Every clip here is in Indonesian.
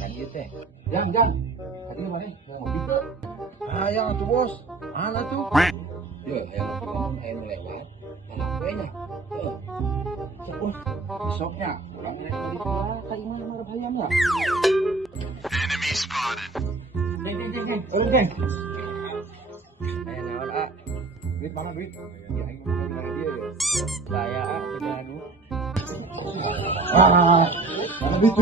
kan ieu teh. Jang. Tadi mana? Ngopi teu? Hayang atuh bos. Mana tuh? Yo, hayang atuh ngomong hayang lewat. Nah, kuenya. Heeh. Sok bos. Besoknya urang rek balik pula ka imah marab hayam ya. Enemy spotted. Deng. Urang deng. Naon a? Duit mana duit? Ya aing mau dia ya. Saya a sudah anu. Mana duit.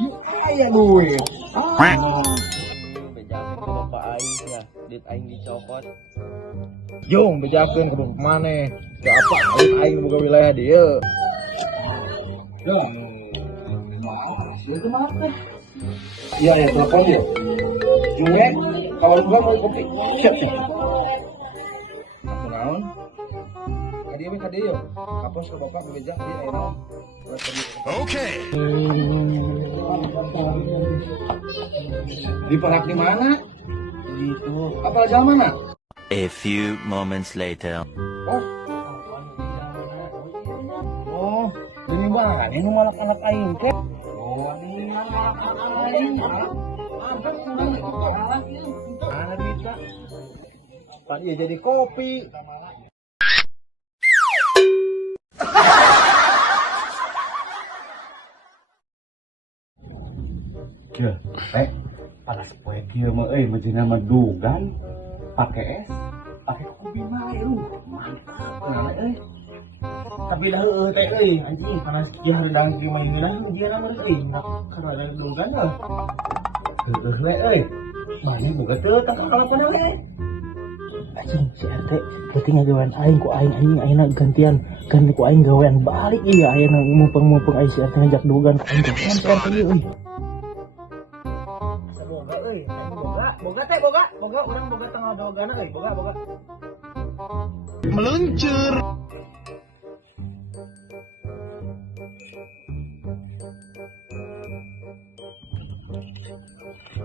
Yuk aya duit. Bejakeun ke bapak aing ya, duit aing dicopot. Jong bejakeun ke bapak maneh. Da apa duit aing boga wilayah dieu. Dah. Sia teh mah teh. Iya, telepon dia. Juwe, kawan gua mau kopi. Siap. Aku naon? Kadi yo. Kapos ke bapak bejak di ayeuna. Oke. Di Perak di mana? Itu. Apa jalan mana? A few moments later. Oh, ini mana? Ini malah anak aing ke. Oh, ini malah anak aing. Ada kurang itu kalah ieu. Mana duitna? Tadi ya jadi kopi. Kieu, pada sepoe kieu mah euy mejina mah dugan pake es, pake kopi mah lu. Mantap kenapa euy. Tapi dah heueuh teh euy anjing panas kieu hareudeung kieu mah hilang dia mah euy kana dugan heuh. Heueuh we euy. Mane boga teu tangkal kalapan we. Anjing si RT berarti ngagawean aing ku aing ayeuna gantian kan ku aing gawean balik ieu ayeuna mumpung aing si RT ngajak dugan ku aing gawean si RT ieu euy. Boga urang boga tanggal dogana euy, boga. Meluncur.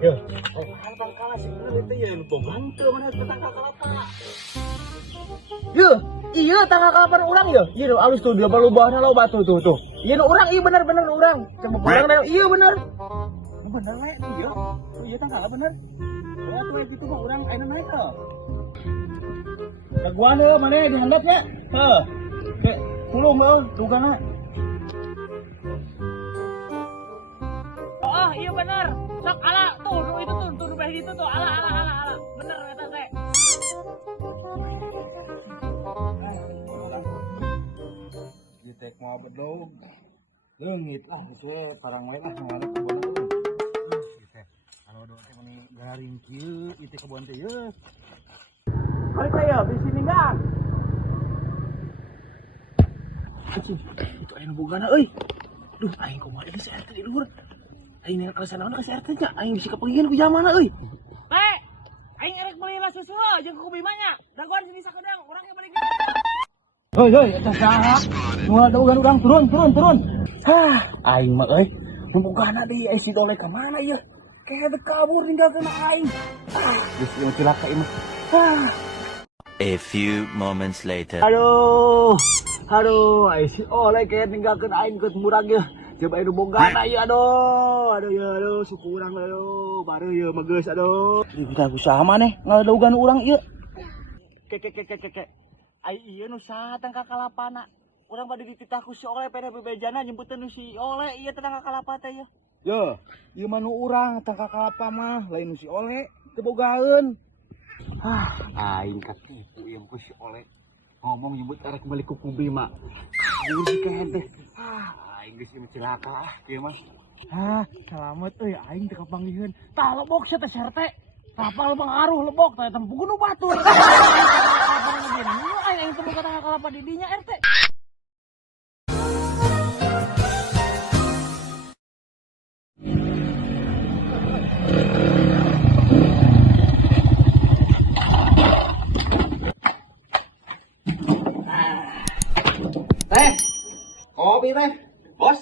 Yo, hantang kalah sih itu ya bogang teu mana tanggal kalapa. Yo, iya tanggal kalapan urang yo. Ieu alus tuh dia balubahna loba tuh. Ieu urang ieu bener urang. Coba pulang deh. Iya bener. Bener we ieu. Ieu tanggal bener. Ya tuh gitu mah urang ayeuna naik teh. Daguan heuh maneh dihandapnya. Heuh. Ke kulung heuh dugana. Oh, iya bener. Sok ala tuh itu tuh beh gitu tuh. Ala. Bener eta teh. Di tek moal bedog. Leungit lah sesuai parang we lah ngarep kebon euy. Anu do teh meni garing kieu ieu kebon teh yeus. Hai saya di sini kan. Anjing, itu aya nu bogana euy. Duh, aing kumaha ieu si RT di luhur. Aing nengok ka sana ka si RT nya, aing bisi kapeugian ku jamana euy. Teh, aing erek meulila susu jeung ku bimanya. Daguan sini sakedeung, urang balik. Heuy, eta saha? Moal daguan urang turun. Hah, aing mah euy, nu bogana deui aya si dole ka mana ieu? Kayak kabur ninggalkeun aing. Geus ieu cilaka ieu mah. A few moments later. Aduh, aya si Oleh kayak ninggalkeun aing keut murag ieu. Coba anu bogana ieu aduh, suku urang aduh, bareu ieu mah geus aduh. Kita usaha maneh ngadadogan urang ieu. Ke. Ai ieu nu saha tangka kalapana. Urang bade dititah ku si Oleh pede bebejana nyebutkeun nu si Oleh ieu tangka kalapa teh ieu. Yo, ieu mah nu urang tangka kalapa mah lain nu si Oleh teu bogaeun. Aing katipu ieu ku si Oleh. Ngomong nyebut arek balik ku kubi mah. Kabur si kehen teh. Aing geus ieu cilaka kieu mah. Selamat euy aing teu kapanggihkeun. Tah lebok sia teh serte. Kapal pengaruh lebok teh tempuh gunung batur. Aing teu boga tanggal kalapa di dinya RT. Kopi teh, bos.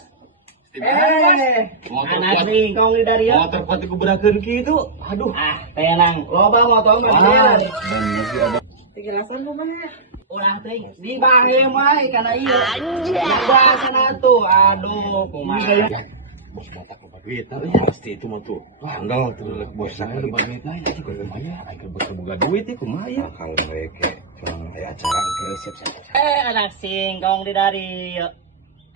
Anak ringkong di dari ya. Motor pati kuberakeun kitu. Aduh. Tenang. Loba motor mah dia. Tigelasan ku mana? Ulah teh di bahe mah kana ieu. Bahasa na tuh. Aduh, kumaha. Bos mata ke duit, pasti itu mah tuh. Handal tuh bos saya lu duit nah itu juga lumayan. Aing boga duit ya kumaha ya. Kalau mereka cuma aya acara ke siap-siap. Anak singkong di dari.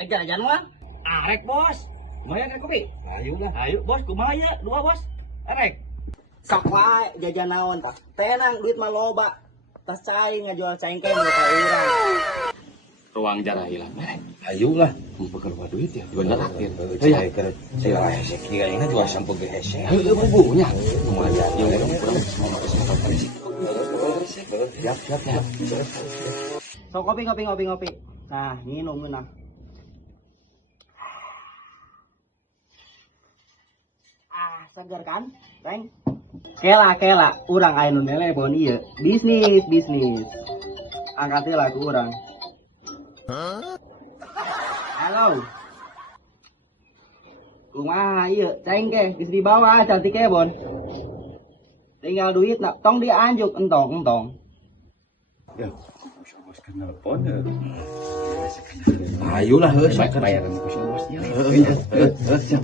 Jajan mah. Arek bos. Lumayan kan kopi? Ayo lah. Ayo bos, kumaha ya? Dua bos. Arek. Sok wae jajan naon tah. Tenang duit mah loba. Tas cai ngajual cengkeh mun ka urang. Ruang jarah hilang. Ayo lah. Bekal buat duit ya. Bener akhir. Saya keur saya hese kira ini jual sampo ge hese. Heueuh bubunya. Lumayan. Yang kurang semoga sih. Siap. Sok kopi. Nah, minum nah. Segar kan, Teng? Kela, urang aya nu nelpon ieu. Bisnis. Angkat heula ku urang. Halo. Kumaha ieu? Cengkeh geus dibawa cantik Bon. Tinggal duit nak tong dianjuk entong. Ya, bos kan nelpon. Ayo lah heuh bayaran ku si bos ya. Siap.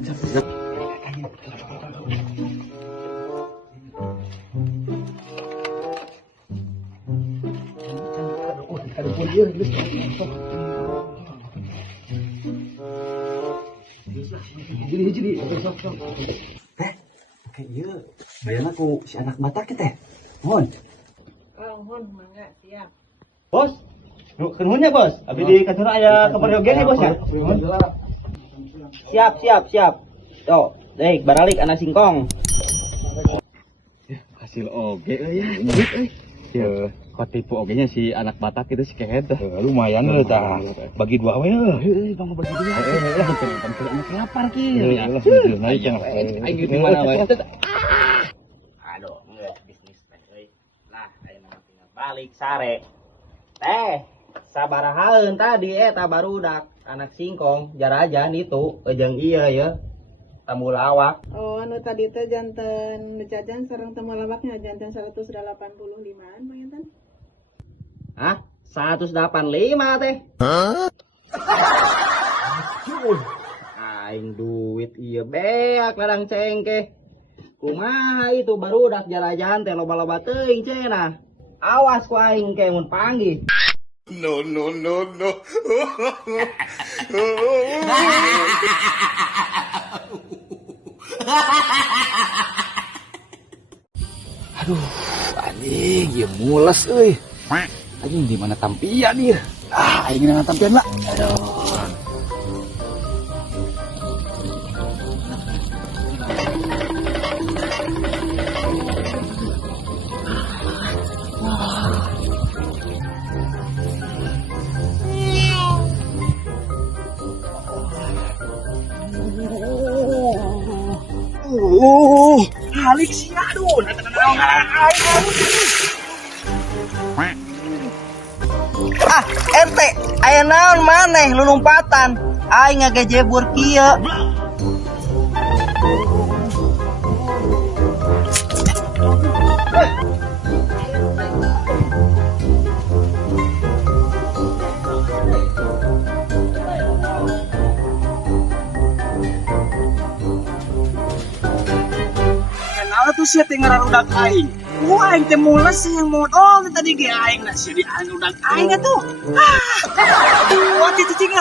Jadi. Kayak iya. Bayarnya aku si anak batak teh. Mohon. Hon, mangga siap. Bos. Kenuhunnya bos. Abdi di kantor aya keperyogian ya bos ya. Siap. Tuh, baik baralik anak singkong. Hasil oge ya. Ya, kok tipu oge-nya si anak batak itu si kehet. Lumayan lah tah. Bagi dua we. Bang bagi dua. Kan anak lapar ki. Naik yang aing di mana we. Aduh, geus bisnis teh euy. Nah, aya mah tinggal balik sare. Teh, sabarahaeun tadi eta barudak anak singkong jarajan itu jeung ieu ya. Tamu lawak. Oh, anu tadi teh janten jajan sareng temu lawaknya janten 185-an panginten. Hah? 185 teh. Aing duit ieu beak ladang cengkeh. Kumaha itu barudak jarajan teh loba-loba teuing cenah. Awas ku aing ke mun panggih. No. Aduh, anjing, ya mules euy. Anjing di mana tampian dia? Aing nang tampian lah. Aduh. Halik sih aduh, ente, aya naon maneh lulumpatan? Aing ngagejebur kieu. Kenapa tuh sih tinggal udah aing? Aing teh mules sih yang mau tadi ge aing na sih di aing udah aing tuh. Wah, itu cicing